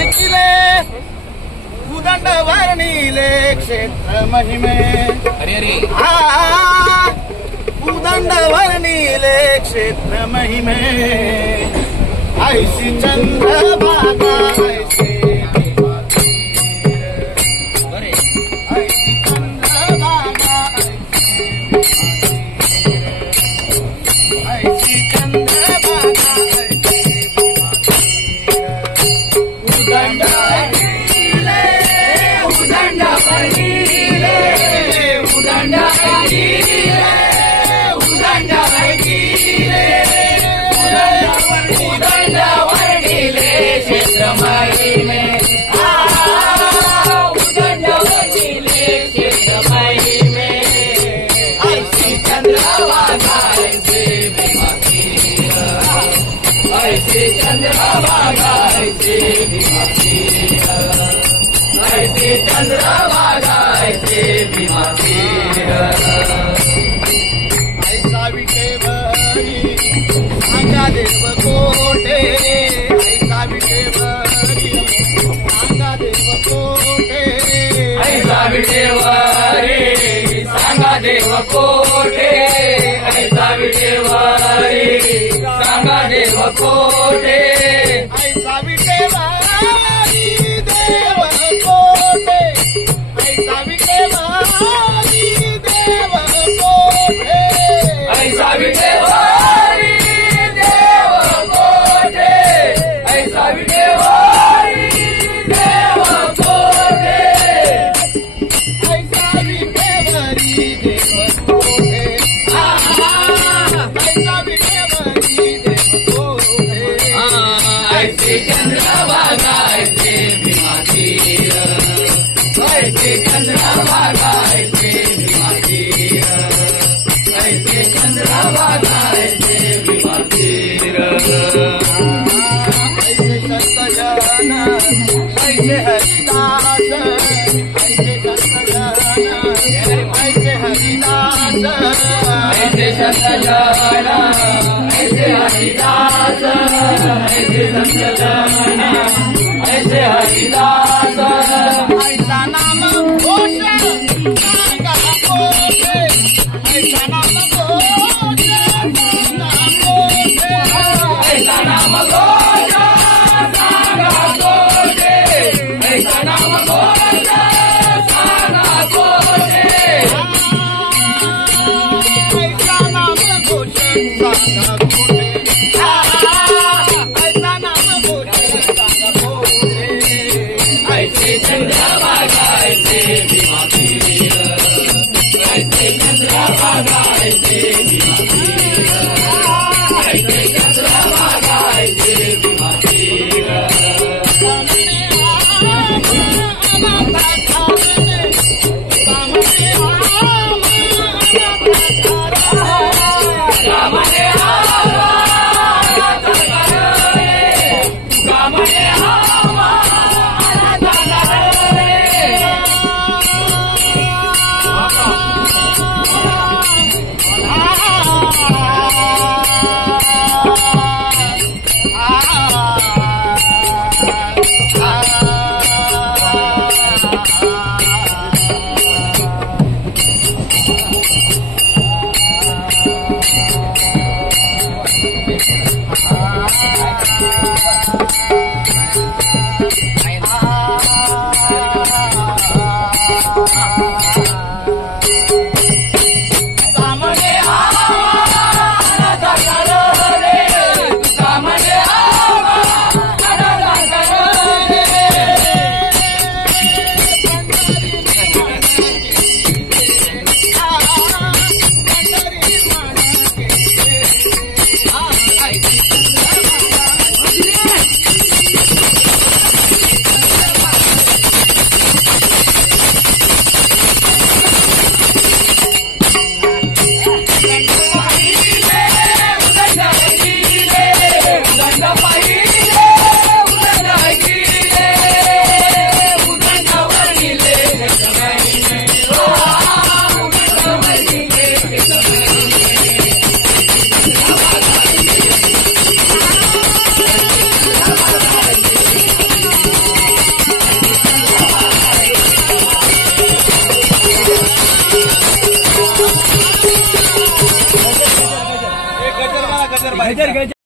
ऐकिले उदंड वर्णिले क्षेत्र महिमे उदंड वर्णिले क्षेत्र महिमे ऐसी चंद्रभागा ऐसी चंद्रभागा ऐसी चंद्रभागा उदंड वर्णिले उदंड वर्णिले उदंड वर्णिले उदंड वर्णिले उदंड वर्णिले क्षेत्र महिमे उदंड वर्णिले क्षेत्र महिमे ऐसी चंद्रभागा ऐसे भीमातीर ऐसे चंद्रभागा ऐसे भीमातीर ऐसे चंद्रभागा ऐसे भीमातीर ऐसा विटेवरी सांगा देव कोटे ऐसा विटेवरी सांगा देव कोटे ऐसा विटेवरी सांगा देव कोटे ऐसा विटेवरी सांगा देव कोटे ऐसा विटेवरी देव कोटे ऐसा विटेवरी देव कोटे ऐसा विटेवरी देव कोटे ऐसा विटेवरी देव कोटे ऐसा विटेवरी देव कोटे ऐसा विटेवरी देव कोटे ऐसे चंद्रभागा ऐसे भीमातीर ऐसे चंद्रभागा ऐसे भीमातीर ऐसे चंद्रभागा ऐसे भीमातीर ऐसे संत जन ऐसे हरिदास ऐसे संत जन ऐसे हरिदास ऐसे संत जन ऐसे हरिदास ऐसे संत जन ऐसे हरिदास ऐसा नाम घोष सांगा कोटे ऐसा नाम घोष सांगा कोटे ऐसा नाम घोष सांगा कोटे ऐसा नाम घोष सांगा कोटे ऐसा नाम घोष सांगा कोटे ऐसा नाम घोष सांगा कोटे ऐसे चंद्रभागा ऐसे भीमातीर ऐसे चंद्रभागा ऐसे भीमातीर ऐसे चंद्रभागा ऐसे भीमातीर गजर गजर